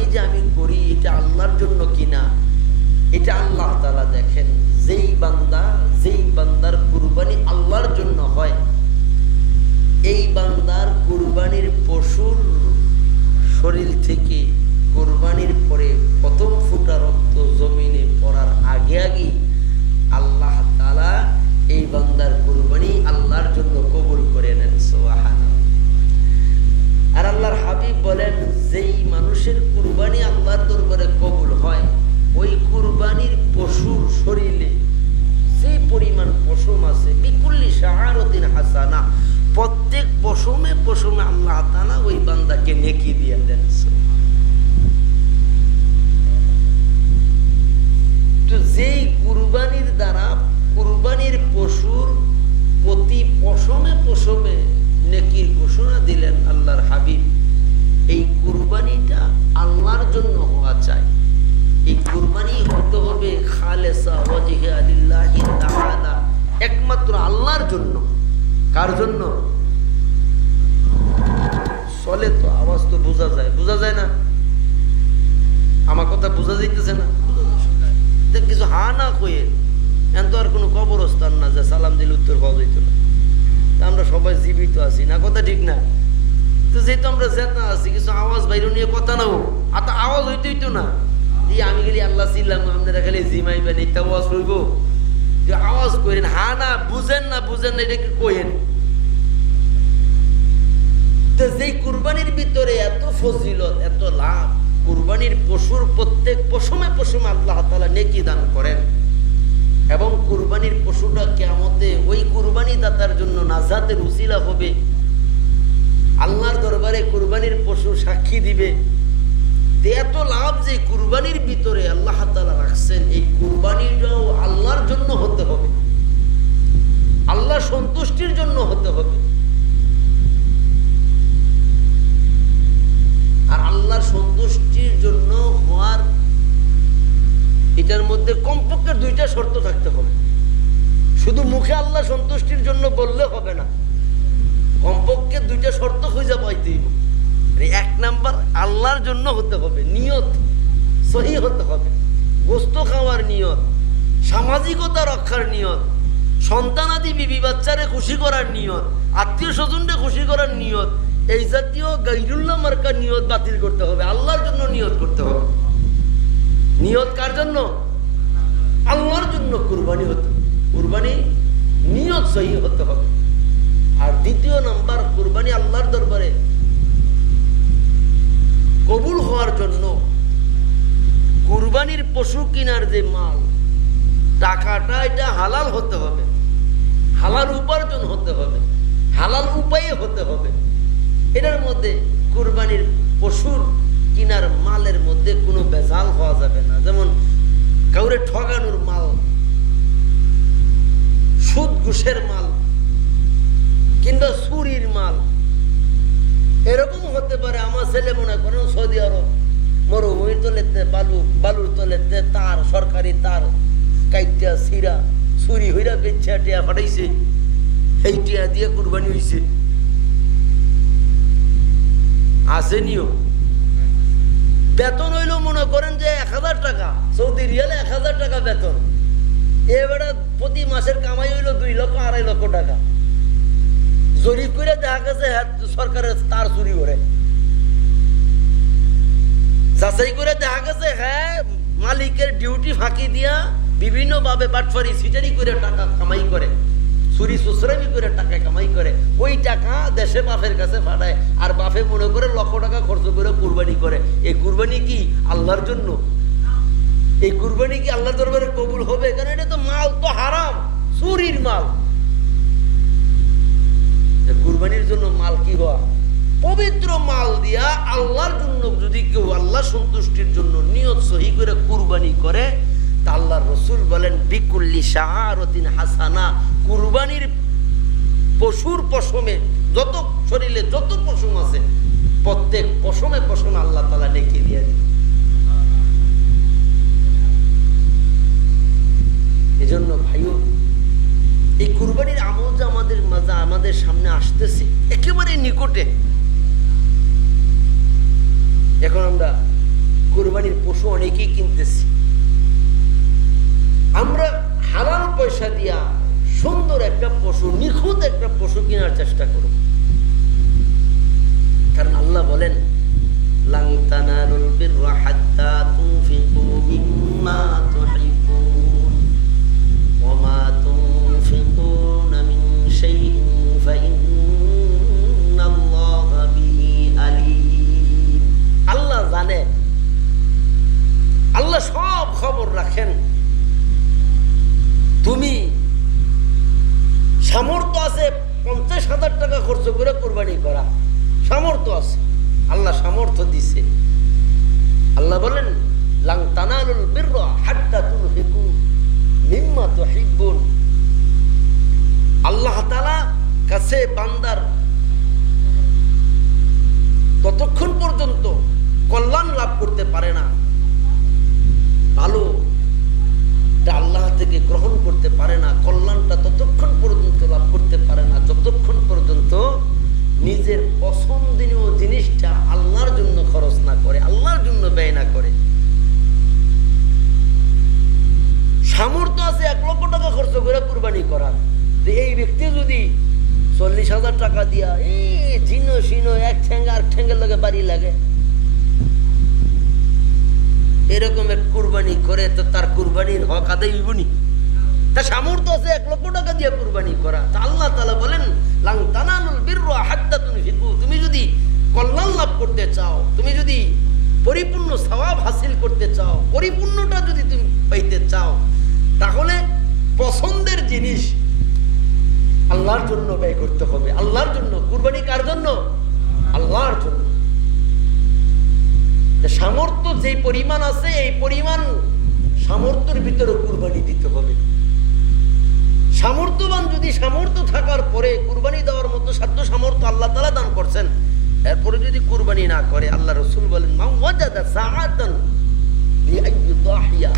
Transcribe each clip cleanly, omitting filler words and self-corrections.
কুরবানি যে আমি করি এটা আল্লাহর জন্য কিনা, এটা আল্লাহ তাআলা দেখেন। যেই বান্দার কুরবানি আল্লাহর জন্য হয়, এই বান্দার কুরবানির পশুর শরীর থেকে কুরবানির পরে প্রথম ফোঁটা রক্ত জমিনে পড়ার আগে আল্লাহ তাআলা এই বান্দার কুরবানি আল্লাহর জন্য কবুল করে নেন। সুবহানাল্লাহ। আর আল্লাহর হাবিব বলেন, যেই মানুষের কুরবানি আল্লাহর দরবারে কবুল হয়, ওই কুরবানির পশুর শরীরে যে পরিমাণ পশম আছে, বিকুল্লি শাআরাতিন হাসানা, প্রত্যেক পশমে পশমে আল্লাহ তাআলা ওই বান্দাকে নেকি দিয়ে দেন। তো যেই কুরবানির দ্বারা কুরবানির পশুর প্রতি পশমে পশমে নেকির ঘোষণা দিলেন আল্লাহর হাবিব, এই কুরবানিটা আল্লাহর জন্য হওয়া চাই। এই কুরবানি হতে হবে খালেসা ওয়াজহে লিল্লাহি তাআলা, একমাত্র আল্লাহর জন্য। কার জন্য? চলে তো, আওয়াজ তো বোঝা যায় না? আমার কথা বোঝা যাইতেছে না? কিছু হা না কয়ে, এখন তো আর কোনো কবরস্থান না যে সালাম দিলে উত্তর পাওয়া যাইত না। আমরা সবাই জীবিত আছি না, কথা ঠিক না? তো যেহেতু আমরা জেতা আছি, কিছু আওয়াজ বাইরে নিয়ে কথা নাও, আর আওয়াজ হইতো না। আমি গেলি আল্লাহ ছিলাম, আপনারা খালি জিমাইবেন, এটা আওয়াজ হইব? আওয়াজ করেন, হা না বুঝেন না এটাকে কইেন। তো যেই কুরবানির ভিতরে এত ফজিলত, এত লাভ, কুরবানির পশুর প্রত্যেক পশমে পশমে আল্লাহ তাআলা নেকি দান করেন, এবং কুরবানির পশুটা কিয়ামতে ওই কুরবানি দাতার জন্য নাজাতের উসিলা হবে। আল্লাহর দরবারে কুরবানির পশু সাক্ষী দিবে। এত লাভ যে কুরবানির ভিতরে আল্লাহ তাআলা রাখছেন, এই কুরবানিটাও আল্লাহর জন্য হতে হবে, আল্লাহ সন্তুষ্টির জন্য হতে হবে। আর আল্লাহর সন্তুষ্টির জন্য হওয়ার এটার মধ্যে কমপক্ষে দুইটা শর্ত থাকতে হবে। শুধু মুখে আল্লাহ সন্তুষ্টির জন্য বললে হবে না, কমপক্ষে দুইটা শর্ত খুঁজে পাইতেই হবে। এক নাম্বার, আল্লাহর জন্য হতে হবে, নিয়ত সহি হতে হবে, গোস্ত খাওয়ার নিয়ত, সামাজিকতা রক্ষার নিয়ত, সন্তানাদি বিবি বাচ্চারে খুশি করার নিয়ত, আত্মীয় স্বজনকে খুশি করার নিয়ত, এই জাতীয় গায়রুল্লাহ মার্কা নিয়ত বাতিল করতে হবে, আল্লাহর জন্য নিয়ত করতে হবে। নিয়ত কার জন্য? আল্লাহর জন্য কুরবানি হতে হবে, কুরবানি নিয়ত সহি হতে হবে। আর দ্বিতীয় নাম্বার, কুরবানি আল্লাহর দরবারে কবুল হওয়ার জন্য কুরবানির পশু কিনার যে মাল, টাকাটা এটা হালাল হতে হবে, হালাল উপার্জন হতে হবে, হালাল উপায়ে হতে হবে। এটার মধ্যে কুরবানির পশুর কিনার মালের মধ্যে কোনো ভেজাল হওয়া যাবে না। যেমন কাউরে ঠগানোর মাল, সুদ ঘুষের মাল, কিংবা চুরির মাল, এরকম হতে পারে। আমার ছেলে মনে করেন সৌদি আরব মরুভূমির তলেতে বালুর তলেতে তার, সরকারি তার কাইটা সিরা চুরি হইরা বেচা টিয়া ফাটাইছে, এই টিয়া দিয়ে কুরবানি হইছে। আসেনিও বেতন হইল মনে করেন যে 1000 টাকা, সৌদি রিয়ালে 1000 টাকা বেতন, এবারে প্রতি মাসের কামাই হইল 2 লক্ষ 2.5 লক্ষ টাকা। জরিপ করে দেখা গেছে সরকারের তার চুরি করে, যাচাই করে দেখা গেছে হ্যাঁ মালিকের ডিউটি ফাঁকি দিয়া বিভিন্ন ভাবে বাটফারি সিটারি করে টাকা কামাই করে, চুরি সুসরামি করে টাকা কামাই করে, ওই টাকা দেশে বাপের কাছে পাঠায়, আর বাপে মনে করে লক্ষ টাকা খরচ করে কুরবানি করে। এই কুরবানি কি আল্লাহর জন্য? এই কুরবানি কি আল্লাহর দরবারে কবুল হবে? কারণ এটা তো মাল তো হারাম, চুরির মাল। কুরবানির জন্য মাল কি হওয়া? পবিত্র মাল দিয়া আল্লাহর জন্য যদি কেউ আল্লাহ সন্তুষ্টির জন্য নিয়ত সহি করে কুরবানি করে, তা আল্লাহর রাসূল বলেন বিকুল্লি শাআরাতিন হাসানা, কুরবানির পশুর পশমে যত শরীরে যত পশম আছে প্রত্যেক পশমে পশমে আল্লাহ তাআলা নেকি দিয়ে দিবেন। এজন্য ভাইও এই কুরবানির আমল যে আমাদের সামনে আসতেছে একেবারে নিকটে। এখন আমরা কোরবানির পশু অনেকেই কিনতেছি। আমরা হালাল পয়সা দিয়া সুন্দর একটা পশু, নিখুঁত একটা পশু কেনার চেষ্টা করব। কারণ আল্লাহ বলেন, লান তানালুল বিররা হাত্তা তুনফিকু মিম্মা তুহিব্বুন ওয়া মা তুনফিকুনা মিন শাইইন ফাইন্নাল্লাহা বিহি আলীম। আল্লাহ জানে, আল্লাহ সব খবর রাখেন। তুমি সামর্থ্য আছে 50,000 টাকা খরচ করে কোরবানি করা, সামর্থ্য আছে, আল্লাহ সামর্থ্য দিছে। আল্লাহ বলেন, লান তানালুল বিররা হাত্তা তুনফিকু মিম্মা তুহিব্বুন। আল্লাহ তাআলা কাছে বান্দার ততক্ষণ পর্যন্ত কল্যাণ লাভ করতে পারে না, ভালো আল্লাহ থেকে গ্রহণ করতে পারে না, কল্যাণটা ততক্ষণ পর্যন্ত লাভ করতে পারে না যতক্ষণ পর্যন্ত নিজের পছন্দনীয় জিনিসটা আল্লাহর জন্য খরচ না করে, আল্লাহর জন্য ব্যয় না করে। সামর্থ্য আছে 1 লক্ষ টাকা খরচ করে কুরবানি করার, এই ব্যক্তি যদি 40,000 টাকা দিয়া জিনো শিনো এক ঠেঙ্গা আর ঠেঙ্গের লগে বাড়ি লাগে, এরকম এক কুরবানি করে তো তার কুরবানির হক আদায় হইবনি। তার সামর্থ্য আছে 1 লক্ষ টাকা দিয়ে কুরবানি করা। তা আল্লাহ তাআলা বলেন, লান তানালুল বিররা হাত্তা তুনফিকু। তুমি যদি কল্যাণ লাভ করতে চাও, তুমি যদি পরিপূর্ণ সওয়াব হাসিল করতে চাও, পরিপূর্ণটা যদি তুমি পাইতে চাও, তাহলে পছন্দের জিনিস আল্লাহর জন্য ব্যয় করতে হবে, আল্লাহর জন্য। কুরবানি কার জন্য? আল্লাহর জন্য। সামর্থ্য যেই পরিমাণ আছে, এই পরিমাণ সামর্থ্যের ভিতরে কুরবানি দিতে হবে। সামর্থ্যবান যদি সামর্থ্য থাকার পরে কুরবানি দেওয়ার মতো সাধ্য সামর্থ্য আল্লাহ তাআলা দান করছেন, এরপরে যদি কুরবানি না করে, আল্লাহ রাসূল বলেন, মা ওয়াজাদা সাআতান লিআইয়ুদাহিয়া।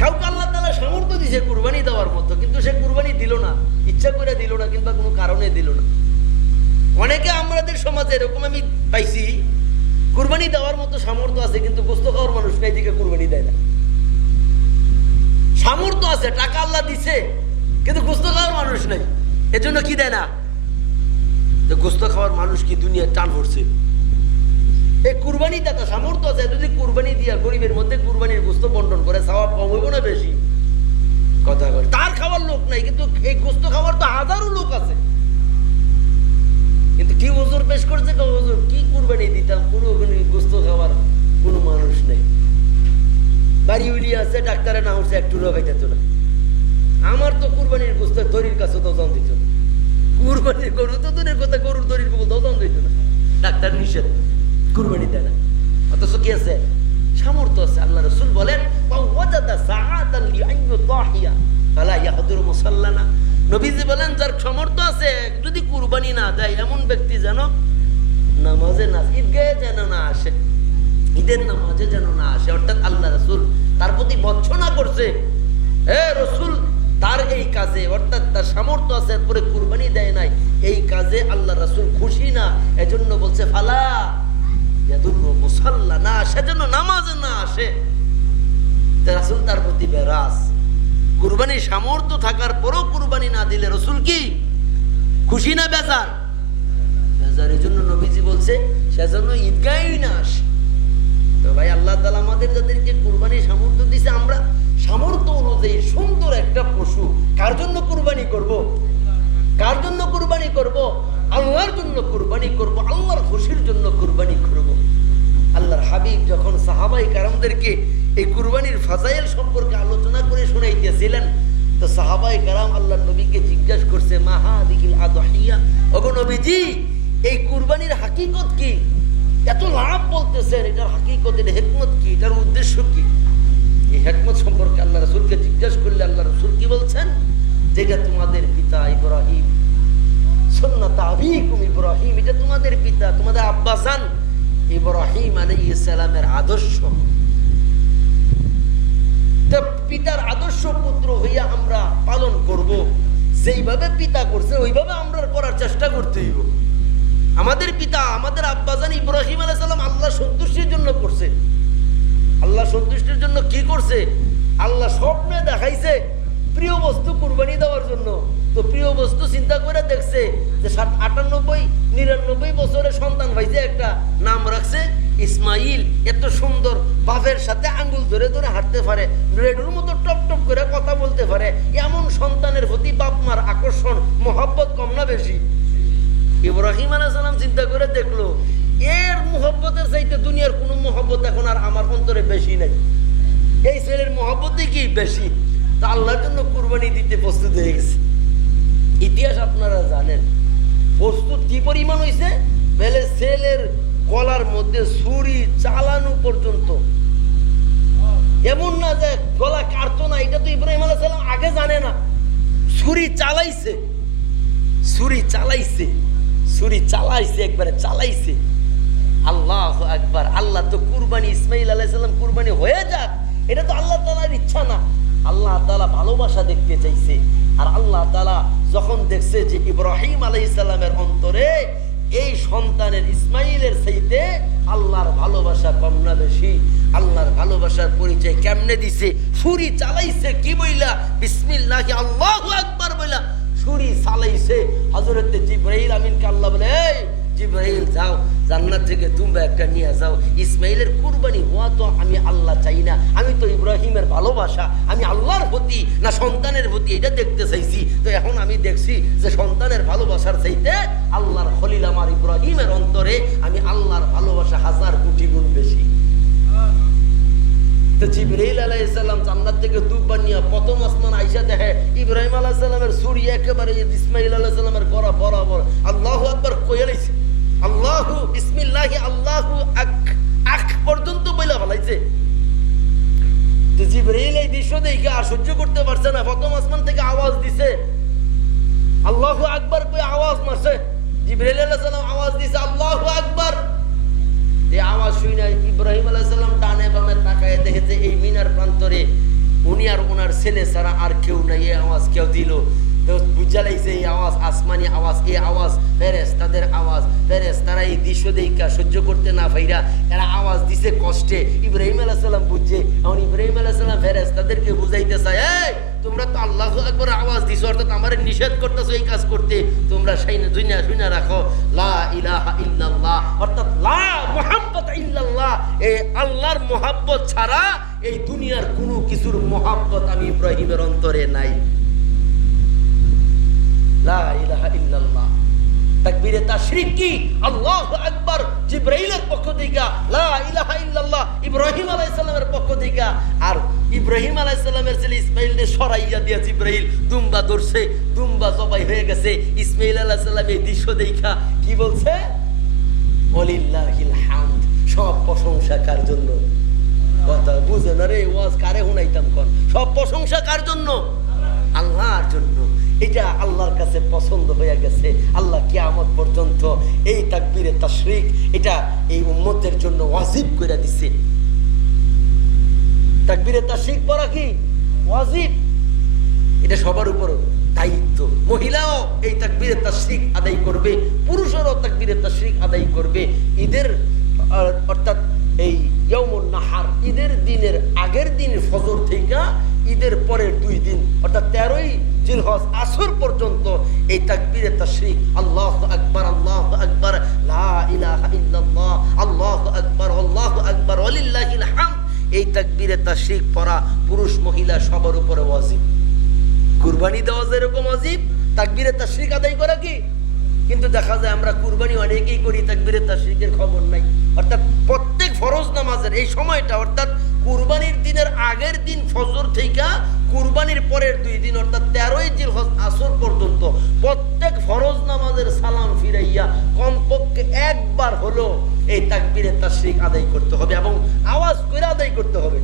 কাউকে আল্লাহ তাআলা সামর্থ্য দিয়েছে কুরবানি দেওয়ার মতো, কিন্তু সে কুরবানি দিল না, ইচ্ছা করে দিল না, কিংবা কোনো কারণে দিল না। অনেকে আমাদের সমাজে এরকম আমি পাইছি, কুরবানি দেওয়ার মতো সামর্থ্য আছে কিন্তু গোশত খাওয়ার মানুষ নাই, দিকে কুরবানি দেয় না। সামর্থ্য আছে, টাকা আল্লাহ দিছে, কিন্তু গোশত খাওয়ার মানুষ নাই, এজন্য কি দেয় না? গোশত খাওয়ার মানুষ কি দুনিয়া টান পড়ছে? এই কুরবানি দাতা সামর্থ্য আছে, যদি কুরবানি দিয়া গরিবের মধ্যে কুরবানির গোশত বন্টন করে, সওয়াব কম হইব না বেশি? কথা বলে, তার খাওয়ার লোক নাই, কিন্তু এই গোশত খাওয়ার তো হাজারো লোক আছে। কিন্তু কি হুজুর পেশ করছে, হুজুর কি কুরবানি দিতাম, কোনো গোশত খাওয়ার কোনো মানুষ নেই, বাড়ি উড়ি আছে, ডাক্তারে না উঠছে, একটু রোগাইতে তো না। আমার তো কুরবানির গোশত দড়ির কাছে দোজান দিত না, কুরবানির গরু তো দূরের কথা, গরুর দড়ির দোজান দিত না, ডাক্তার নিষেধ, কুরবানি দেয় না। অথচ কি আছে? সামর্থ্য আছে। আল্লাহ রাসূল বলেন, ওয়াজাদা সাআতান লিআইয়ুদাহিয়া ফালা ইয়াহদুরু মুসাল্লানা। নবীজি বলেন, যার সামর্থ্য আছে যদি কুরবানি না দেয়, এমন ব্যক্তি যেন নামাজে না, ঈদগাহে যেন না আসে, ঈদের নামাজে যেন না আসে। অর্থাৎ আল্লাহ রাসূল তার প্রতি ভর্ৎসনা করছে, হে রাসূল, তার এই কাজে, অর্থাৎ তার সামর্থ্য আছে এরপরে কুরবানি দেয় নাই, এই কাজে আল্লাহ রাসূল খুশি না। এজন্য বলছে, ফালা ইয়াদুরু মুসাল্লানা, সেজন্য নামাজে না আসে। রাসূল তার প্রতি বেরাস। কুরবানির সামর্থ্য থাকার পরও কুরবানি না দিলে রাসূল কি খুশি না বেজার? বেজার। এই জন্য নবীজি বলছে, সেজন্য ঈদগাহেই না আসে। তো ভাই, আল্লাহ তাআলা আমাদের যাদেরকে কুরবানির সামর্থ্য দিয়েছে, আমরা সামর্থ্য অনুযায়ী সুন্দর একটা পশু কার জন্য কুরবানি করব? কার জন্য কুরবানি করব? আল্লাহর জন্য কুরবানি করব, আল্লাহর খুশির জন্য কুরবানি করব। আল্লাহর হাবিব যখন সাহাবায়ে কেরামদেরকে এই কুরবানির ফাজাইল সম্পর্কে আলোচনা করে শোনাইতেছিলেন, তো সাহাবায়ে কেরাম আল্লাহর নবীকে জিজ্ঞাসা করছে, মা হাদিহিল আদহিয়া, ওগো নবীজি, এই কুরবানির হাকিকত কি? এত লাভ বলতেছেন, এটার হাকিকত, এর হিকমত কি, এটার উদ্দেশ্য কি? এই হিকমত সম্পর্কে আল্লাহ রাসূলকে জিজ্ঞাসা করলে আল্লাহ রাসূল কি বলছেন? যেটা তোমাদের পিতা ইব্রাহিম, সুন্নাত আবিকুম ইব্রাহিম, এটা তোমাদের পিতা, তোমাদের আব্বাজান ইব্রাহিম আলাইহিস সালামের আদর্শ। তো পিতার আদর্শ পুত্র হইয়া আমরা পালন করব, যেইভাবে পিতা করছে ওইভাবে আমরা করার চেষ্টা করতে হইব। আমাদের পিতা, আমাদের আব্বাজান ইব্রাহিম আলাইহিস সালাম আল্লাহ সন্তুষ্টির জন্য করছে, সন্তুষ্টির জন্য কি করছে? আল্লাহ স্বপ্নে দেখাইছে প্রিয় বস্তু কুরবানি দেওয়ার জন্য। তো প্রিয় বস্তু চিন্তা করে দেখছে যে 98-99 বছরে সন্তান পাইছে, একটা নাম রাখছে ইসমাইল। এত সুন্দর, বাপের সাথে আঙ্গুল ধরে ধরে হাঁটতে পারে, রেডুর মতো টপ টপ করে কথা বলতে পারে, এমন সন্তানের প্রতি বাপ মার আকর্ষণ মহব্বত কম না বেশি? ইব্রাহিম আলাইহিস সালাম চিন্তা করে দেখলো এর মহব্বতের চাইতে দুনিয়ার কোনো মহব্বত এখন আর আমার অন্তরে বেশি নাই, এই ছেলের মহব্বতই কি বেশি। তা আল্লাহর জন্য কুরবানি দিতে প্রস্তুত হয়ে গেছে। ইতিহাস আপনারা জানেন, প্রস্তুত কি পরিমাণ হয়েছে। বেলে ছেলের গলার মধ্যে ছুরি চালানো পর্যন্ত, এমন না যে গলা কাটতো না, এটা তো ইব্রাহিম আলাইহিস সালাম আগে জানে না। ছুরি চালাইছে, ছুরি চালাইছে, ছুরি চালাইছে, একবারে চালাইছে। আল্লাহু আকবার। আল্লাহ তো কুরবানি, ইসমাইল আলাইহিস সালাম কুরবানি হয়ে যাক, এটা তো আল্লাহ তাআলার ইচ্ছা না। আল্লাহ তাআলা ভালোবাসা দেখতে চাইছে। আর আল্লাহ তাআলা যখন দেখছে যে ইব্রাহিম আলাইহিস সালামের অন্তরে এই সন্তানের ইসমাইলের চাইতে আল্লাহর ভালোবাসা কম না বেশি, আল্লাহর ভালোবাসার পরিচয় কেমনে দিছে? ছুরি চালাইছে কি বইলা? বিসমিল্লাহ আল্লাহু আকবার বইলা ছুরি চালাইছে। হযরত জিবরাইল আমিনকে আল্লাহ বলে, এই জিবরাইল যাও, জান্নাত থেকে তোমরা একটা নিয়ে যাও। ইসমাইলের কুরবানি হওয়া তো আমি আল্লাহ চাই না, আমি তো ইব্রাহিমের ভালোবাসা আমি আল্লাহর প্রতি না সন্তানের প্রতি এটা দেখতে চাইছি। তো এখন আমি দেখছি যে সন্তানের ভালোবাসার চাইতে আল্লাহর খলিল আমার ইব্রাহিমের অন্তরে আমি আল্লাহর ভালোবাসা 1000 কোটি গুণ বেশি। তো জিবরাইল আলাইহিস সালাম জান্নাত থেকে দুব বানিয়ে প্রথম আসমান আইসা দেখে ইব্রাহিম আলাইহিস সালামের ছুরি একেবারে ইসমাইল আলাইহিস সালামের গলা বরাবর। আল্লাহু আকবার কইয়া লাইছে, আল্লাহু বিসমিল্লাহ আল্লাহু আক পর্যন্ত বইলা ফেলাইছে। তো জিবরাইল এই দৃশ্য দেখে আর সহ্য করতে পারছে না, প্রথম আসমান থেকে আওয়াজ দিছে, আল্লাহু আকবার কই আওয়াজ মারছে। জিবরাইল আলাইহিস সালাম আওয়াজ দিছে আল্লাহু আকবার। এই আওয়াজ শুনে ইব্রাহিম আলাইহিস সালাম ডানে বামে তাকায় দেখেছে এই মিনার প্রান্তরে উনি আর ওনার ছেলে ছাড়া আর কেউ নাই। এই আওয়াজ কেউ দিল, তো বুঝা লাগছে এই আওয়াজ আসমানি আওয়াজ, এই আওয়াজ ফেরেশতাদের আওয়াজ। ফেরেশতারা এই দৃশ্য দেখা সহ্য করতে না পাইরা এরা আওয়াজ দিছে কষ্টে। ইব্রাহিম আলাইহিস সালাম বুঝছে, এখন ইব্রাহিম আলাইহিস সালাম ফেরেশতাদেরকে বুঝাইতে চায়, এই তোমরা তো আল্লাহু আকবার আওয়াজ দিছো, অর্থাৎ আমারে নিষেধ করতেছো এই কাজ করতে। তোমরা শুনে রাখো লা ইলাহা ইল্লাল্লাহ, অর্থাৎ লা মুহাব্বত ইল্লাল্লাহ, এই আল্লাহর মুহাব্বত ছাড়া এই দুনিয়ার কোনো কিছুর মুহাব্বত আমি ইব্রাহিমের অন্তরে নাই। লা ইলাহা ইল্লাল্লাহ। তাকবীরে তাশরিক কি? আল্লাহু আকবার জিবরাইলের পক্ষ থেকে, লা ইলাহা ইল্লাল্লাহ ইব্রাহিম আলাইহিস সালামের পক্ষ থেকে। আর ইব্রাহিম আলাইহিস সালামের ছেলে ইসমাইলকে সরাইয়া দিয়া জিবরাইল দুম্বা ধরছে, দুম্বা জবাই হয়ে গেছে। ইসমাইল আলাইহিস সালাম এই দৃশ্য দেখা কি বলছে? ওয়ালিল্লাহিল হামদ, সব প্রশংসা কার জন্য? কথা বুঝে না রে, ওয়াজ কারে শুনাইতাম কোন? সব প্রশংসা কার জন্য? আল্লাহর জন্য। এটা আল্লাহর কাছে পছন্দ হয়ে গেছে। আল্লাহ কিয়ামত পর্যন্ত এই তাকবীরে তাশরিক এটা এই উম্মতের জন্য ওয়াজিব করে দিছে। তাকবীরে তাশরিক পড়া কি ওয়াজিব, এটা সবার উপর দায়িত্ব। মহিলাও এই তাকবীরে তাশরিক আদায় করবে, পুরুষেরও তাকবীরে তাশরিক আদায় করবে। ঈদের অর্থাৎ এই ইয়াউমুন নাহার, ঈদের দিনের আগের দিন ফজর থেকে ঈদের পরের 2 দিন অর্থাৎ 13ই জিলহজ আসর পর্যন্ত এই তাকবীরে তাশরিক আল্লাহু আকবার আল্লাহু আকবার লা ইলাহা ইল্লাল্লাহ আল্লাহু আকবার আল্লাহু আকবার ওয়ালিল্লাহিল হামদ, এই তাকবীরে তাশরিক পড়া পুরুষ মহিলা সবার উপরে ওয়াজিব। কুরবানি দেওয়া যেরকম ওয়াজিব, তাকবীরে তাশরিক আদায় করা কি? কিন্তু দেখা যায় আমরা কুরবানি অনেকেই করি, তাকবীরে তাশরিকের খবর নাই। অর্থাৎ প্রত্যেক ফরজ নামাজের এই সময়টা অর্থাৎ কুরবানির দিনের আগের দিন ফজর থেকে কুরবানির পরের 2 দিন অর্থাৎ 13ই জিলহজ আসর পর্যন্ত প্রত্যেক ফরজ নামাজের সালাম ফিরাইয়া কমপক্ষে একবার হলো এই তাকবীরে তাশরিক আদায় করতে হবে এবং আওয়াজ করে আদায় করতে হবে।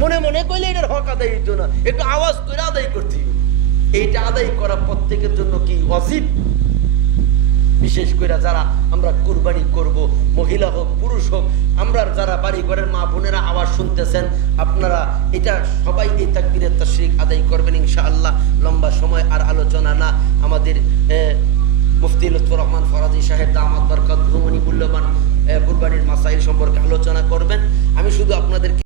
মনে মনে কইলে এটার হক আদায় হইতো না, একটু আওয়াজ করে আদায় করতে হবে। এইটা আদায় করা প্রত্যেকের জন্য কি ওয়াজিব। বিশেষ করে যারা আমরা কুরবানি করব, মহিলা হোক পুরুষ হোক, আমরা যারা বাড়ি ঘরের মা বোনেরা আওয়াজ শুনতেছেন, আপনারা এটা সবাই এই তাকবীরে তাশরিক আদায় করবেন ইনশাআল্লাহ। লম্বা সময় আর আলোচনা না, আমাদের মুফতি লুৎফর রহমান ফরাজি সাহেব দামাত বরকত ভ্রমণী মূল্যবান কুরবানির মাসাইল সম্পর্কে আলোচনা করবেন। আমি শুধু আপনাদেরকে